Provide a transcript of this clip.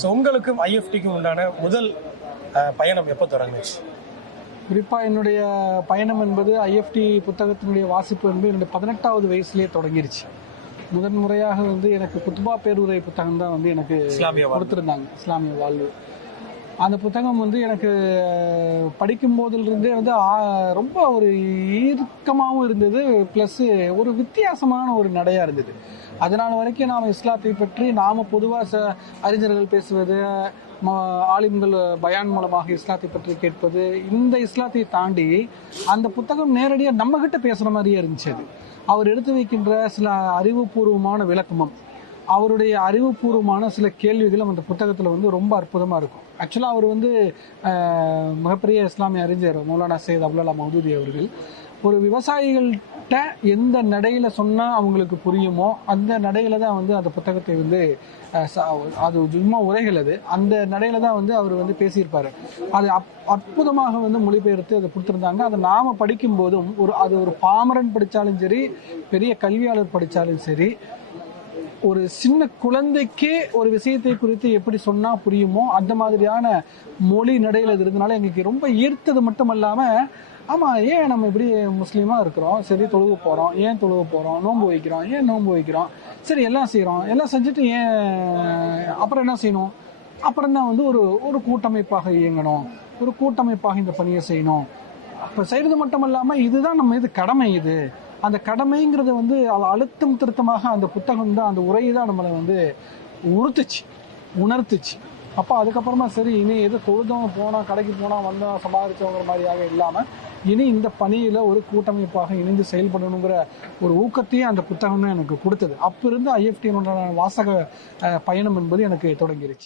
So உங்களுக்கும் ஐஎஃப்டிக்கும் உண்டான முதல் பயணம் எப்போ தொடங்குச்சு? குறிப்பாக என்னுடைய பயணம் என்பது ஐஎஃப்டி புத்தகத்தினுடைய வாசிப்பு என்பது என்னுடைய 18வது வயசுலேயே தொடங்கிருச்சு. முதன் முறையாக எனக்கு குத்துபா பேருரை புத்தகம் தான் எனக்கு கொடுத்துருந்தாங்க, இஸ்லாமிய வாழ்வு. அந்த புத்தகம் எனக்கு படிக்கும் போதிலிருந்தே ரொம்ப ஒரு ஈர்க்கமாகவும் இருந்தது, ப்ளஸ் ஒரு வித்தியாசமான ஒரு நடையாக இருந்தது. அதனால் வரைக்கும் நாம் இஸ்லாத்தை பற்றி நாம் பொதுவாக அறிஞர்கள் பேசுவது, ஆலிம்கள் பயான் மூலமாக இஸ்லாத்தை பற்றி கேட்பது, இந்த இஸ்லாத்தை தாண்டி அந்த புத்தகம் நேரடியாக நம்மகிட்ட பேசுகிற மாதிரியே இருந்துச்சு. அது அவர் எடுத்து வைக்கின்ற சில அறிவுபூர்வமான விளக்கமும் அவருடைய அறிவுபூர்வமான சில கேள்விகளும் அந்த புத்தகத்தில் ரொம்ப அற்புதமாக இருக்கும். ஆக்சுவலாக அவர் மிகப்பெரிய இஸ்லாமிய அறிஞர் மௌலானா சையத் அப்துல்லா மௌதூதி அவர்கள். ஒரு விவசாயிகள்கிட்ட எந்த நடையில் சொன்னால் அவங்களுக்கு புரியுமோ அந்த நடையில் தான் அந்த புத்தகத்தை அது சும்மா உரைகள், அது அந்த நடையில் தான் அவர் பேசியிருப்பார். அது அற்புதமாக மொழிபெயர்த்து அதை கொடுத்துருந்தாங்க. அதை நாம் படிக்கும்போதும் அது ஒரு பாமரன் படித்தாலும் சரி, பெரிய கல்வியாளர் படித்தாலும் சரி, ஒரு சின்ன குழந்தைக்கே ஒரு விஷயத்தை குறித்து எப்படி சொன்னால் புரியுமோ அந்த மாதிரியான மொழி நடையில் இருந்ததுனால எங்களுக்கு ரொம்ப ஈர்த்தது மட்டும் இல்லாமல், ஆமாம், ஏன் நம்ம இப்படி முஸ்லீமாக இருக்கிறோம், சரி தொழுக போகிறோம், ஏன் தொழுக போகிறோம், நோன்பு வைக்கிறோம், ஏன் நோன்பு வைக்கிறோம், சரி எல்லாம் செய்கிறோம், எல்லாம் செஞ்சுட்டு ஏன் அப்புறம் என்ன செய்யணும், அப்புறம் தான் ஒரு கூட்டமைப்பாக இயங்கணும், ஒரு கூட்டமைப்பாக இந்த பணியை செய்யணும். அப்போ செய்கிறது மட்டும் இல்லாமல் இதுதான் நம்ம கடமை. அந்த கடமைங்கிறது அழுத்தம் திருத்தமாக அந்த புத்தகம் தான், அந்த உரை தான் நம்மளை உணர்த்துச்சு. அப்போ அதுக்கப்புறமா சரி, இனி எது தொழுதவங்க போனால், கடைக்கு போனால், வந்தோம் சம்பாதிச்சவங்கிற மாதிரியாக இல்லாமல் இனி இந்த பணியில் ஒரு கூட்டமைப்பாக இணைந்து செயல்படணுங்கிற ஒரு ஊக்கத்தையும் அந்த புத்தகம் தான் எனக்கு கொடுத்தது. அப்போ இருந்து ஐஎஃப்டி வாசக பயணம் என்பது எனக்கு தொடங்கிருச்சு.